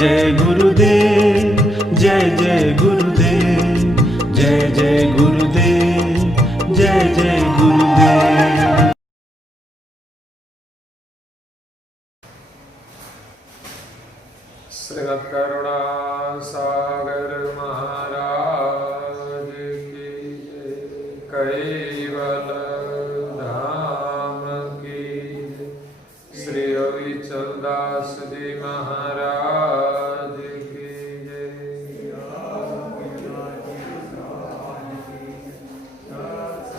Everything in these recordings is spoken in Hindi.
जय गुरुदेव, जय जय गुरुदेव, जय जय गुरुदेव, जय जय गुरुदेव। श्रीमद् करुणा सागर महाराज की जय, कैवल धाम की जय, श्री रविचंद्रदास जी महाराज की जय।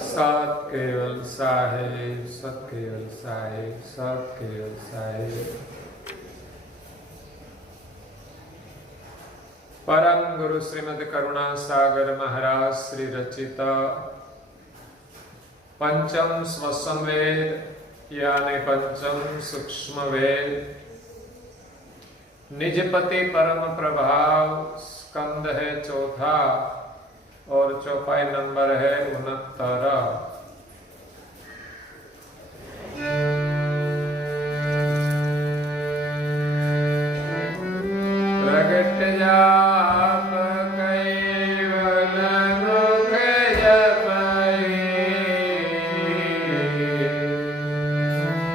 सत केवल साहेब, सत केवल साहेब, सत केवल साहेब। परम गुरु श्रीमद् करुणा सागर महाराज श्री रचित पंचम स्वसम वेद यानी पंचम सूक्ष्म वेद, निजपति परम प्रभाव स्कंद है चौथा और चौपाई नंबर है 69। प्रगट जाप कैवल मुख जपई,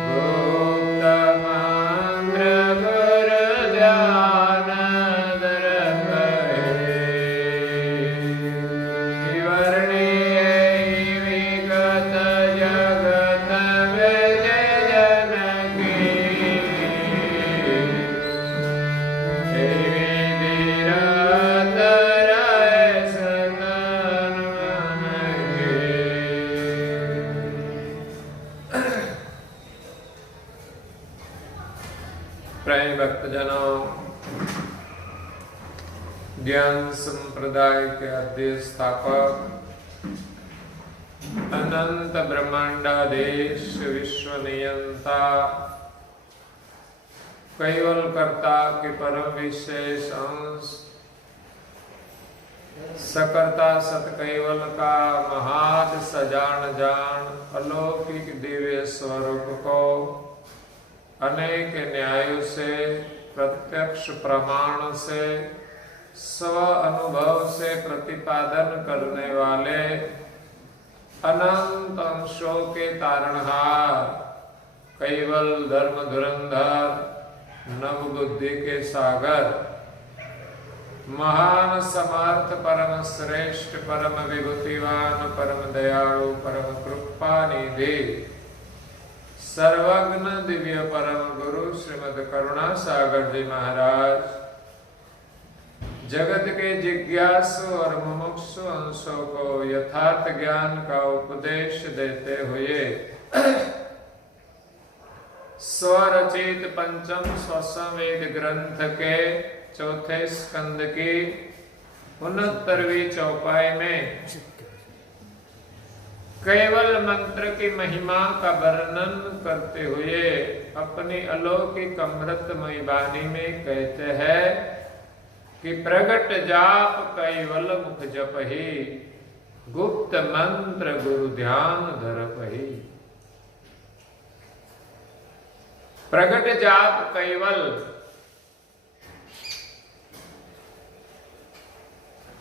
गुप्त मंत्र गुरु ध्यान दरपई, विवर्णीय विगत जगत विजय जनकी, प्रेम भक्तजनों, ज्ञान संप्रदाय के आद्य स्थापक, अनंत ब्रह्मांडाधीश विश्व नियंता, कैवल कर्ता के परम विशेष अंश, सकर्ता सत कैवल का महाद सजान जान अलौकिक दिव्य स्वरूप को अनेक न्यायों से, प्रत्यक्ष प्रमाण से, स्व अनुभव से प्रतिपादन करने वाले अनंत अंशों के तारणहार, कैवल धर्म धुरंधर, नव बुद्धि के सागर, महान समर्थ परम श्रेष्ठ परम विभूतिवान परम दयालु परम कृपा निधि सर्वज्ञ दिव्य परम गुरु श्रीमद् करुणा सागर जी महाराज जगत के जिज्ञासु और मुमुक्षु अंशों को यथार्थ ज्ञान का उपदेश देते हुए स्वरचित पंचम स्वसंवेद ग्रंथ के चौथे स्कंद की 69वीं चौपाई में केवल मंत्र की महिमा का वर्णन करते हुए अपनी अलौकिक अमृतमयी वाणी में कहते हैं कि प्रगट जाप कैवल मुख जपहि, गुप्त मंत्र गुरु ध्यान धरपहि। प्रगट जाप कैवल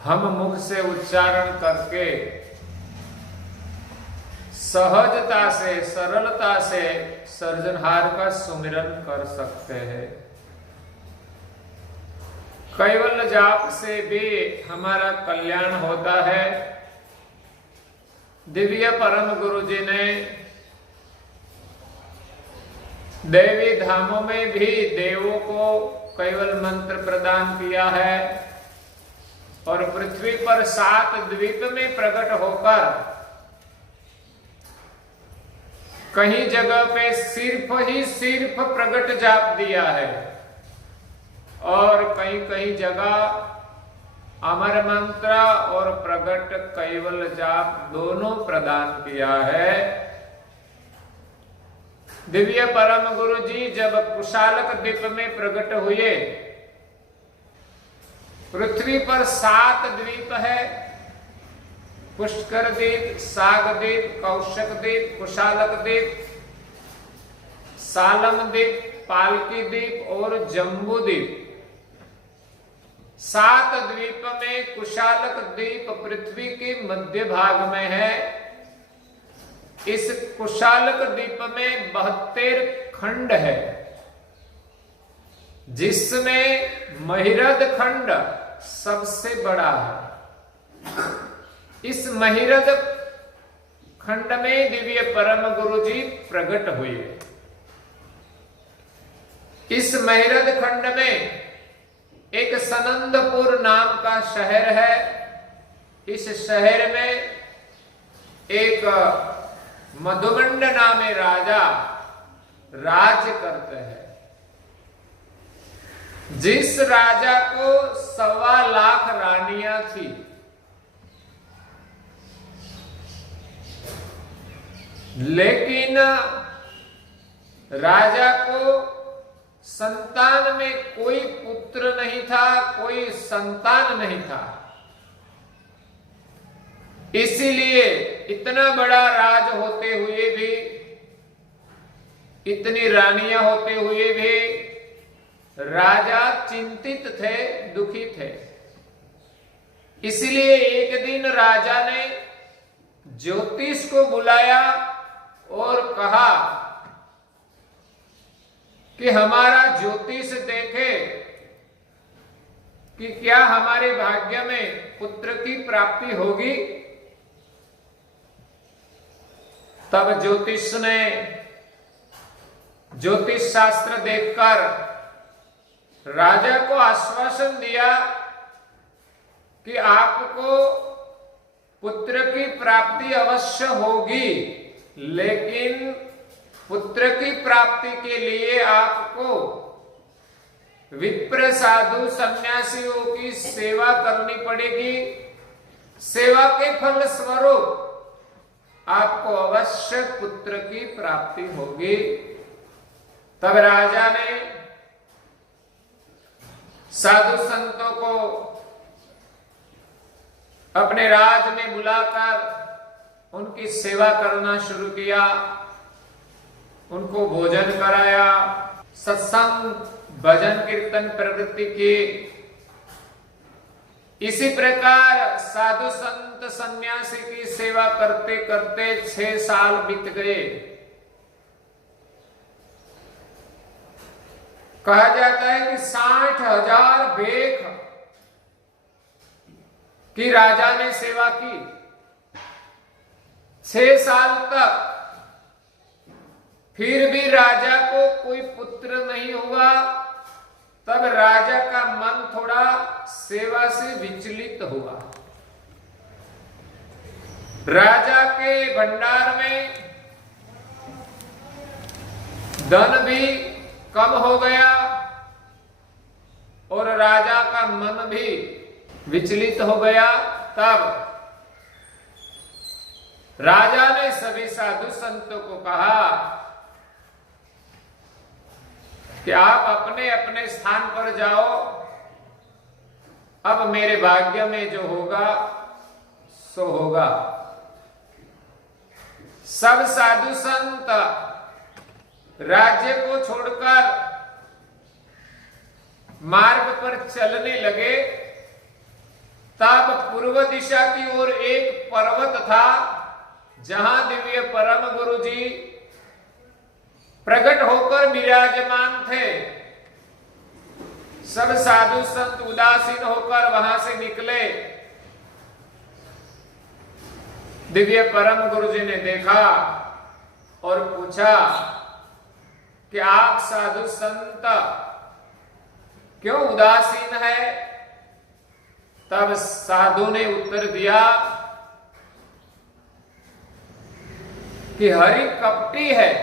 हम मुख से उच्चारण करके सहजता से, सरलता से सर्जनहार का सुमिरन कर सकते हैं। कैवल जाप से भी हमारा कल्याण होता है। दिव्य परम गुरु जी ने देवी धामों में भी देवों को कैवल मंत्र प्रदान किया है और पृथ्वी पर 7 द्वीप में प्रकट होकर कहीं जगह पे सिर्फ प्रगट जाप दिया है और कहीं कहीं जगह अमर मंत्र और प्रगट कैवल जाप दोनों प्रदान किया है। दिव्य परम गुरु जी जब कुशालक द्वीप में प्रकट हुए, पृथ्वी पर 7 द्वीप है, पुष्कर द्वीप, साग द्वीप, कौशक द्वीप, कुशालक द्वीप, सालम द्वीप, पालकी द्वीप और जम्बू द्वीप। 7 द्वीप में कुशालक द्वीप पृथ्वी के मध्य भाग में है। इस कुशालक द्वीप में 72 खंड है, जिसमें महिरद खंड सबसे बड़ा है। इस महिरद खंड में दिव्य परम गुरु जी प्रकट हुए। इस महिरद खंड में एक सनंदपुर नाम का शहर है। इस शहर में एक मधुमंड नामे राजा राज करते हैं। जिस राजा को 1.25 लाख रानियां थी, लेकिन राजा को संतान में कोई पुत्र नहीं था, कोई संतान नहीं था। इसीलिए इतना बड़ा राज होते हुए भी, इतनी रानियां होते हुए भी राजा चिंतित थे, दुखी थे। इसलिए एक दिन राजा ने ज्योतिष को बुलाया और कहा कि हमारा ज्योतिष देखे कि क्या हमारे भाग्य में पुत्र की प्राप्ति होगी। तब ज्योतिष ने ज्योतिष शास्त्र देखकर राजा को आश्वासन दिया कि आपको पुत्र की प्राप्ति अवश्य होगी, लेकिन पुत्र की प्राप्ति के लिए आपको विप्र साधु सन्यासियों की सेवा करनी पड़ेगी। सेवा के फल स्वरूप आपको अवश्य पुत्र की प्राप्ति होगी। तब राजा ने साधु संतों को अपने राज में बुलाकर उनकी सेवा करना शुरू किया, उनको भोजन कराया, सत्संग भजन कीर्तन प्रवृत्ति की। इसी प्रकार साधु संत सन्यासी की सेवा करते करते 6 साल बीत गए। कहा जाता है कि 60,000 भेख की राजा ने सेवा की। 6 साल तक फिर भी राजा को कोई पुत्र नहीं हुआ। तब राजा का मन थोड़ा सेवा से विचलित हुआ। राजा के भंडार में धन भी कम हो गया और राजा का मन भी विचलित हो गया। तब राजा ने सभी साधु संतों को कहा कि आप अपने अपने स्थान पर जाओ, अब मेरे भाग्य में जो होगा सो होगा। सब साधु संत राज्य को छोड़कर मार्ग पर चलने लगे। तब पूर्व दिशा की ओर एक पर्वत था, जहां दिव्य परम गुरु जी प्रकट होकर विराजमान थे। सब साधु संत उदासीन होकर वहां से निकले। दिव्य परम गुरु जी ने देखा और पूछा कि आप साधु संत क्यों उदासीन है। तब साधु ने उत्तर दिया कि हरि कपटी है,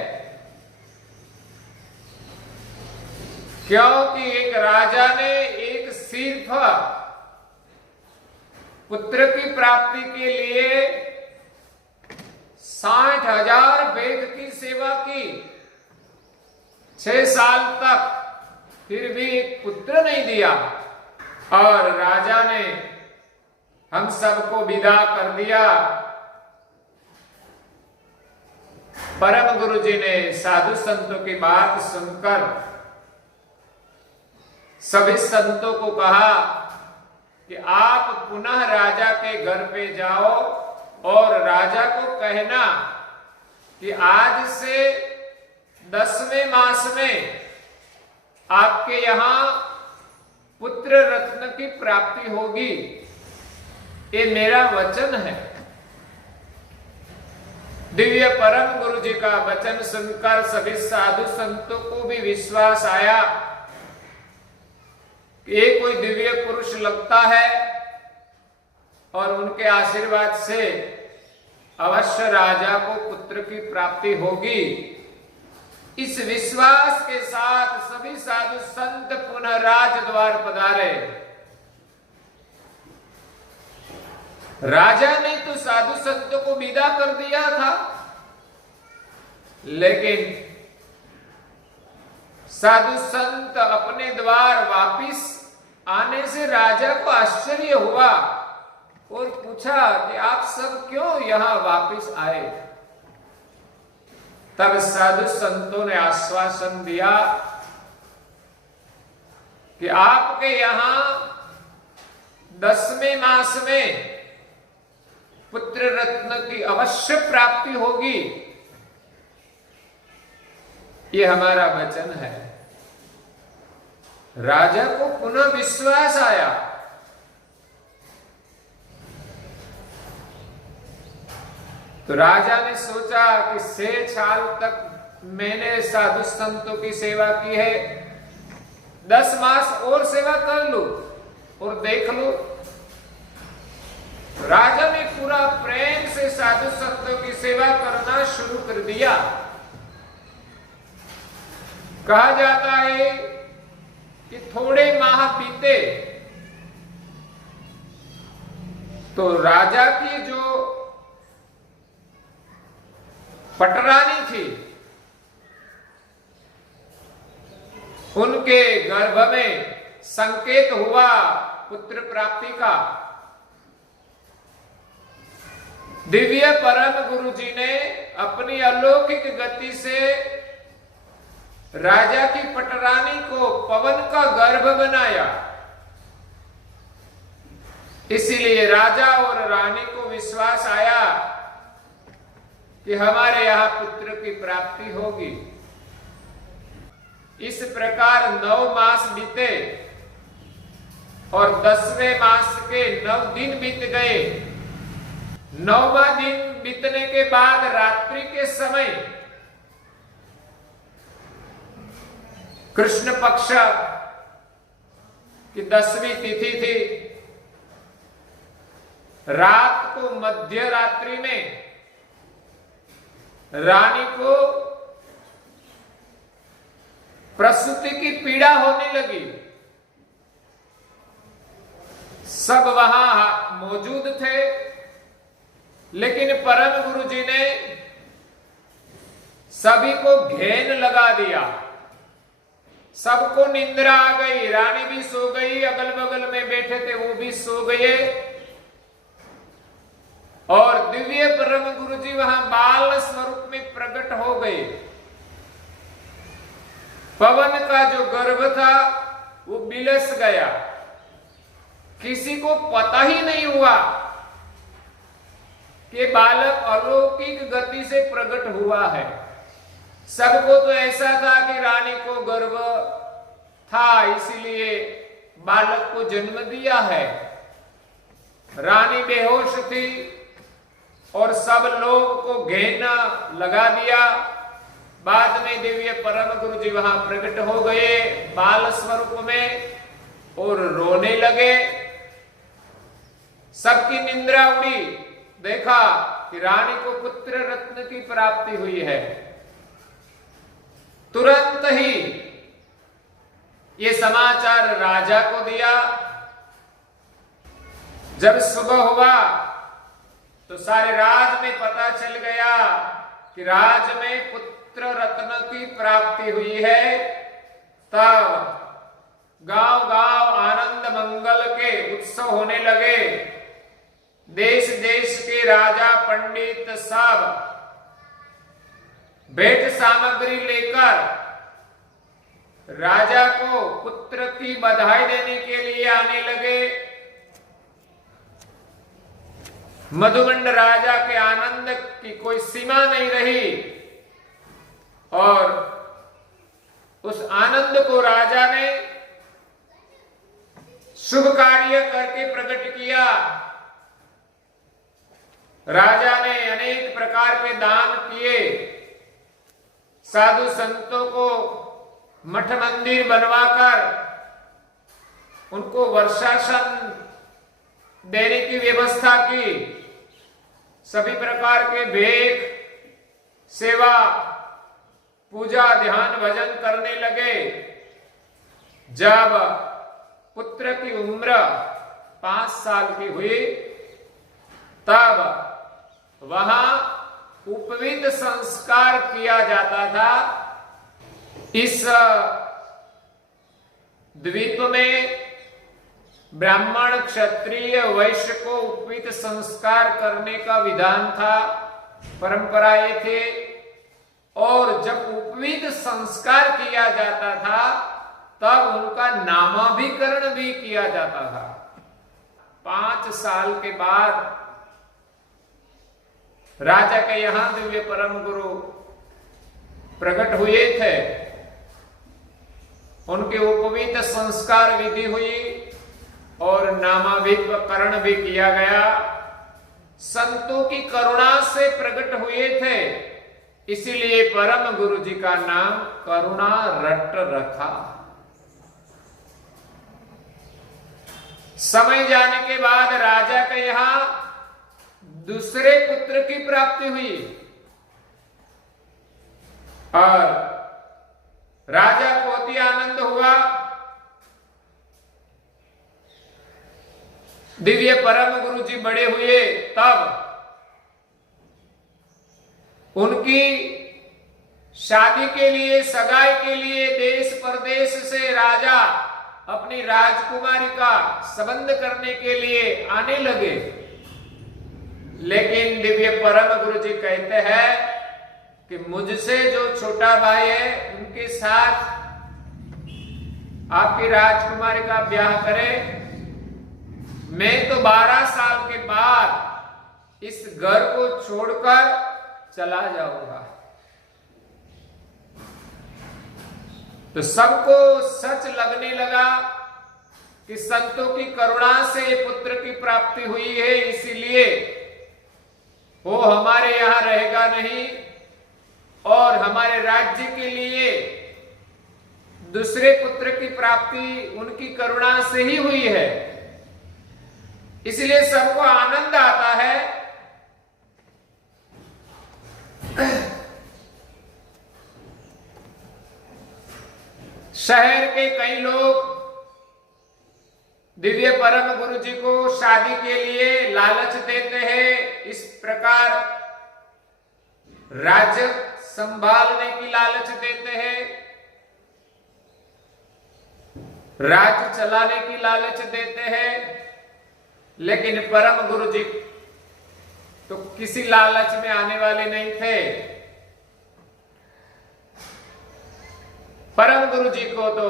क्योंकि एक राजा ने एक सिर्फ पुत्र की प्राप्ति के लिए 60,000 वेद की सेवा की। 6 साल तक फिर भी एक पुत्र नहीं दिया और राजा ने हम सबको विदा कर दिया। परम गुरु जी ने साधु संतों की बात सुनकर सभी संतों को कहा कि आप पुनः राजा के घर पे जाओ और राजा को कहना कि आज से 10वें मास में आपके यहां पुत्र रत्न की प्राप्ति होगी, ये मेरा वचन है। दिव्य परम गुरु जी का वचन सुनकर सभी साधु संतों को भी विश्वास आया कि ये कोई दिव्य पुरुष लगता है और उनके आशीर्वाद से अवश्य राजा को पुत्र की प्राप्ति होगी। इस विश्वास के साथ सभी साधु संत पुनः राजद्वार पधारे। राजा ने तो साधु संतों को विदा कर दिया था, लेकिन साधु संत अपने द्वार वापिस आने से राजा को आश्चर्य हुआ और पूछा कि आप सब क्यों यहां वापिस आए। तब साधु संतों ने आश्वासन दिया कि आपके यहां 10वें मास में पुत्र रत्न की अवश्य प्राप्ति होगी, ये हमारा वचन है। राजा को पुनः विश्वास आया। तो राजा ने सोचा कि 6 साल तक मैंने साधु संतों की सेवा की है, 10 मास और सेवा कर लूं और देख लूं। राजा ने पूरा प्रेम से साधु संतों की सेवा करना शुरू कर दिया। कहा जाता है कि थोड़े माह बीते तो राजा की जो पटरानी थी, उनके गर्भ में संकेत हुआ पुत्र प्राप्ति का। दिव्य परम गुरु जी ने अपनी अलौकिक गति से राजा की पटरानी को पवन का गर्भ बनाया। इसीलिए राजा और रानी को विश्वास आया कि हमारे यहां पुत्र की प्राप्ति होगी। इस प्रकार 9 मास बीते और 10वें मास के 9 दिन बीत गए। 9वां दिन बीतने के बाद रात्रि के समय कृष्ण पक्ष की 10वीं तिथि थी। रात को मध्य रात्रि में रानी को प्रसूति की पीड़ा होने लगी। सब वहां मौजूद थे, लेकिन परम गुरु जी ने सभी को घेन लगा दिया। सबको निंद्रा आ गई, रानी भी सो गई, अगल बगल में बैठे थे वो भी सो गए। और दिव्य परम गुरु जी वहां बाल स्वरूप में प्रकट हो गए। पवन का जो गर्भ था वो बिलस गया। किसी को पता ही नहीं हुआ कि बालक अलौकिक गति से प्रकट हुआ है। सबको तो ऐसा था कि रानी को गर्भ था, इसीलिए बालक को जन्म दिया है। रानी बेहोश थी और सब लोग को घेना लगा दिया। बाद में दिव्य परम गुरु जी वहां प्रकट हो गए बाल स्वरूप में और रोने लगे। सबकी निंद्रा उड़ी। देखा कि रानी को पुत्र रत्न की प्राप्ति हुई है। तुरंत ही ये समाचार राजा को दिया। जब सुबह हुआ तो सारे राज में पता चल गया कि राज में पुत्र रत्न की प्राप्ति हुई है। तब गांव गांव आनंद मंगल के उत्सव होने लगे। देश देश के राजा पंडित सब भेंट सामग्री लेकर राजा को पुत्र की बधाई देने के लिए आने लगे। मधुमंड राजा के आनंद की कोई सीमा नहीं रही और उस आनंद को राजा ने शुभ कार्य करके प्रकट किया। राजा ने अनेक प्रकार के दान किए, साधु संतों को मठ मंदिर बनवाकर उनको वर्षासन देने की व्यवस्था की, सभी प्रकार के भेंट, सेवा, पूजा, ध्यान, भजन करने लगे। जब पुत्र की उम्र 5 साल की हुई तब वहां उपवीत संस्कार किया जाता था। इस द्वीप में ब्राह्मण, क्षत्रिय, वैश्य को उपवीत संस्कार करने का विधान था, परंपराएं थे। और जब उपवीत संस्कार किया जाता था तब उनका नामाभिकरण भी किया जाता था। 5 साल के बाद राजा के यहां दिव्य परम गुरु प्रकट हुए थे, उनके उपवीत संस्कार विधि हुई और नामाभिकरण भी किया गया। संतों की करुणा से प्रकट हुए थे, इसीलिए परम गुरु जी का नाम करुणा रट रखा। समय जाने के बाद राजा के यहां दूसरे पुत्र की प्राप्ति हुई और राजा को अति आनंद हुआ। दिव्य परम गुरु जी बड़े हुए तब उनकी शादी के लिए, सगाई के लिए देश प्रदेश से राजा अपनी राजकुमारी का संबंध करने के लिए आने लगे। लेकिन दिव्य परम गुरु जी कहते हैं कि मुझसे जो छोटा भाई है उनके साथ आपकी राजकुमारी का ब्याह करें। मैं तो 12 साल के बाद इस घर को छोड़कर चला जाऊंगा। तो सबको सच लगने लगा कि संतों की करुणा से पुत्र की प्राप्ति हुई है, इसीलिए वो हमारे यहां रहेगा नहीं और हमारे राज्य के लिए दूसरे पुत्र की प्राप्ति उनकी करुणा से ही हुई है। इसलिए सबको आनंद आता है। शहर के कई लोग दिव्य परम गुरु जी को शादी के लिए लालच देते हैं। इस प्रकार राज्य संभालने की लालच देते हैं, राज्य चलाने की लालच देते हैं। लेकिन परम गुरु जी तो किसी लालच में आने वाले नहीं थे। परम गुरु जी को तो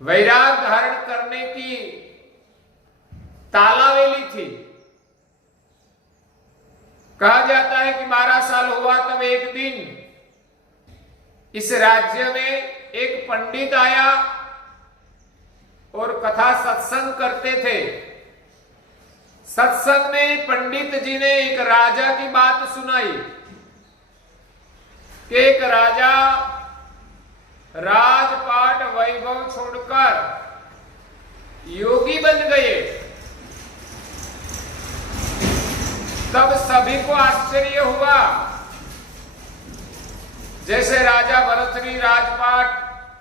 वैराग धारण करने की तालावेली थी। कहा जाता है कि 12 साल हुआ तब एक दिन इस राज्य में एक पंडित आया और कथा सत्संग करते थे। सत्संग में पंडित जी ने एक राजा की बात सुनाई कि एक राजा राजपाट वैभव छोड़कर योगी बन गए। तब सभी को आश्चर्य हुआ। जैसे राजा भरतरी राजपाट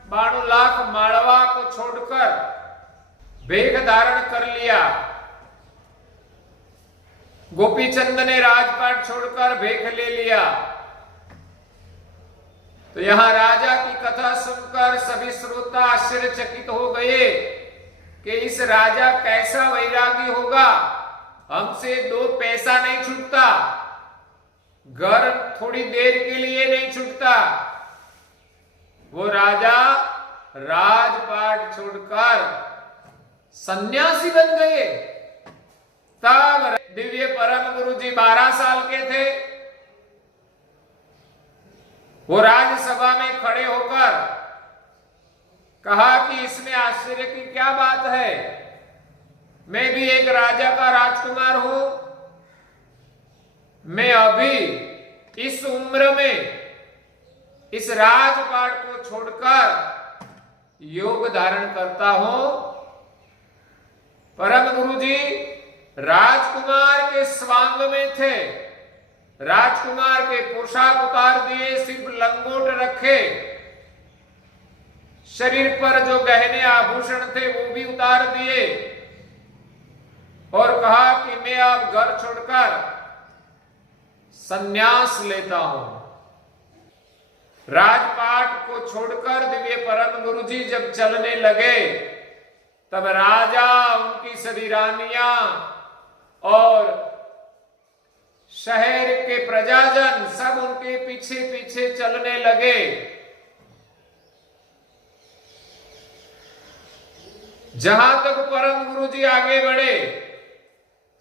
92 लाख माड़वा को छोड़कर भेख धारण कर लिया, गोपीचंद ने राजपाट छोड़कर भेख ले लिया। तो यहां राजा की कथा सुनकर सभी श्रोता आश्चर्यचकित हो गए कि इस राजा कैसा वैरागी होगा, हमसे 2 पैसा नहीं छूटता, घर थोड़ी देर के लिए नहीं छूटता। वो राजा राजपाट छोड़कर सन्यासी बन गए। तब दिव्य परम गुरु जी 12 साल के थे। वो राज्यसभा में खड़े होकर कहा कि इसमें आश्चर्य की क्या बात है, मैं भी एक राजा का राजकुमार हूं। मैं अभी इस उम्र में इस राजपाट को छोड़कर योग धारण करता हूं। परम गुरु जी राजकुमार के स्वांग में थे, राजकुमार के पोशाक उतार दिए, सिर्फ लंगोट रखे, शरीर पर जो गहने आभूषण थे वो भी उतार दिए और कहा कि मैं अब घर छोड़कर संन्यास लेता हूं। राजपाट को छोड़कर दिव्य परम गुरु जी जब चलने लगे तब राजा, उनकी सभी रानियां और शहर के प्रजाजन सब उनके पीछे पीछे चलने लगे। जहां तक परम गुरु जी आगे बढ़े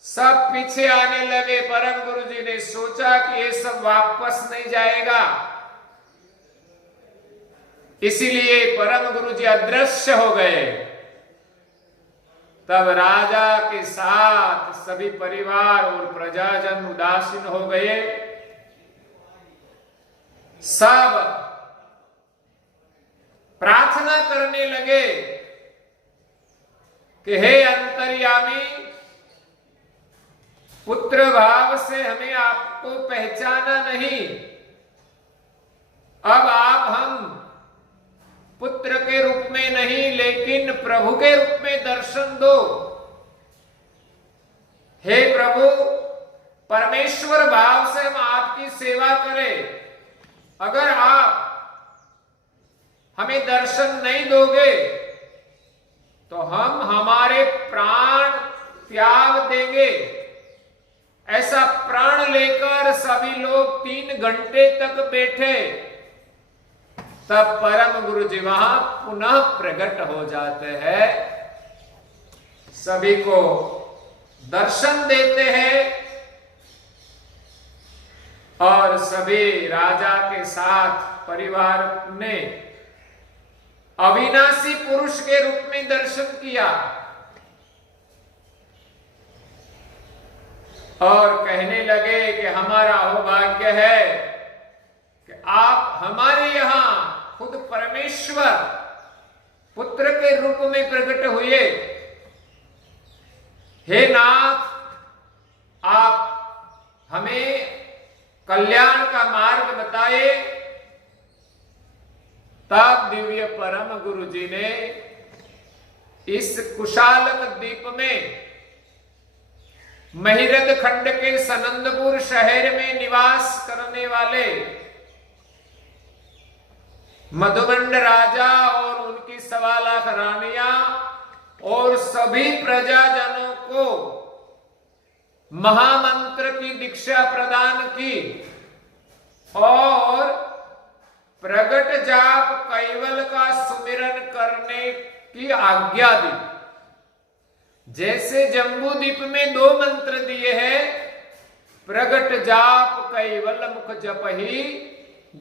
सब पीछे आने लगे। परम गुरु जी ने सोचा कि ये सब वापस नहीं जाएगा, इसीलिए परम गुरु जी अदृश्य हो गए। तब राजा के साथ सभी परिवार और प्रजाजन उदासीन हो गए। सब प्रार्थना करने लगे कि हे अंतर्यामी, पुत्र भाव से हमें आपको पहचाना नहीं, अब आप हम पुत्र के रूप में नहीं लेकिन प्रभु के रूप में दर्शन दो। हे प्रभु, परमेश्वर भाव से हम आपकी सेवा करें, अगर आप हमें दर्शन नहीं दोगे तो हम हमारे प्राण त्याग देंगे। ऐसा प्राण लेकर सभी लोग 3 घंटे तक बैठे। तब परम गुरु जी वहां पुनः प्रकट हो जाते हैं, सभी को दर्शन देते हैं और सभी राजा के साथ परिवार ने अविनाशी पुरुष के रूप में दर्शन किया और कहने लगे कि हमारा सौभाग्य है कि आप हमारे यहां खुद परमेश्वर पुत्र के रूप में प्रकट हुए। हे नाथ, आप हमें कल्याण का मार्ग बताए। तब दिव्य परम गुरु जी ने इस कुशालक द्वीप में महिरद खंड के सनंदपुर शहर में निवास करने वाले मधुमंड राजा और उनकी 1.25 लाख रानियां और सभी प्रजाजनों को महामंत्र की दीक्षा प्रदान की और प्रगट जाप कैवल का सुमिरन करने की आज्ञा दी। जैसे जम्बू द्वीप में 2 मंत्र दिए हैं, प्रगट जाप कैवल मुख जपहि,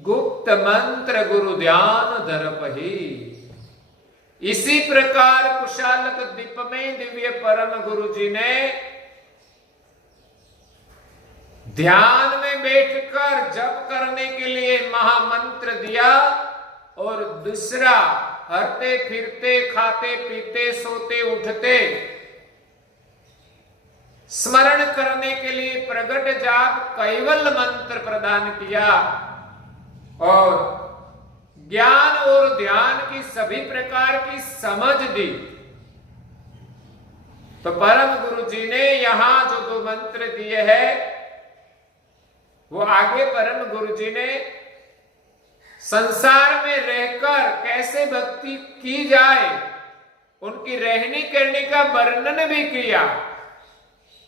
गुप्त मंत्र गुरु ध्यान धरपहि। इसी प्रकार कुशालक द्वीप में दिव्य परम गुरु जी ने ध्यान में बैठकर जप करने के लिए महामंत्र दिया और दूसरा हरते फिरते खाते पीते सोते उठते स्मरण करने के लिए प्रगट जाप कैवल मंत्र प्रदान किया और ज्ञान और ध्यान की सभी प्रकार की समझ दी। तो परम गुरु जी ने यहां जो 2 मंत्र दिए हैं वो आगे परम गुरु जी ने संसार में रहकर कैसे भक्ति की जाए उनकी रहनी करने का वर्णन भी किया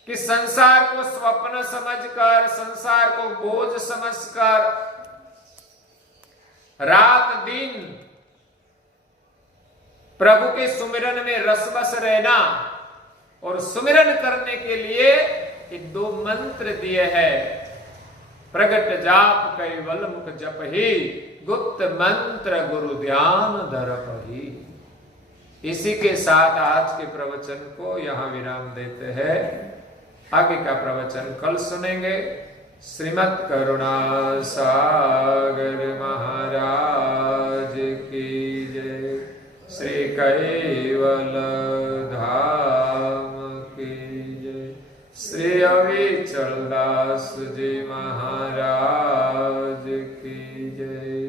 कि संसार को स्वप्न समझकर, संसार को बोझ समझकर रात दिन प्रभु के सुमिरन में रसबस रहना और सुमिरन करने के लिए दो मंत्र दिए हैं, प्रगट जाप कैवल मुख जप ही, गुप्त मंत्र गुरु ध्यान दरप ही। इसी के साथ आज के प्रवचन को यहाँ विराम देते हैं। आगे का प्रवचन कल सुनेंगे। श्रीमद् करुणा सागर महाराज की जय। श्री कैवल धाम की जय। श्री अविचल दास जी महाराज की जय।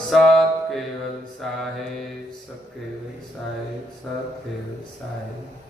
सत केवल साहेब, सत केवल साहेब, सत केवल साहेब।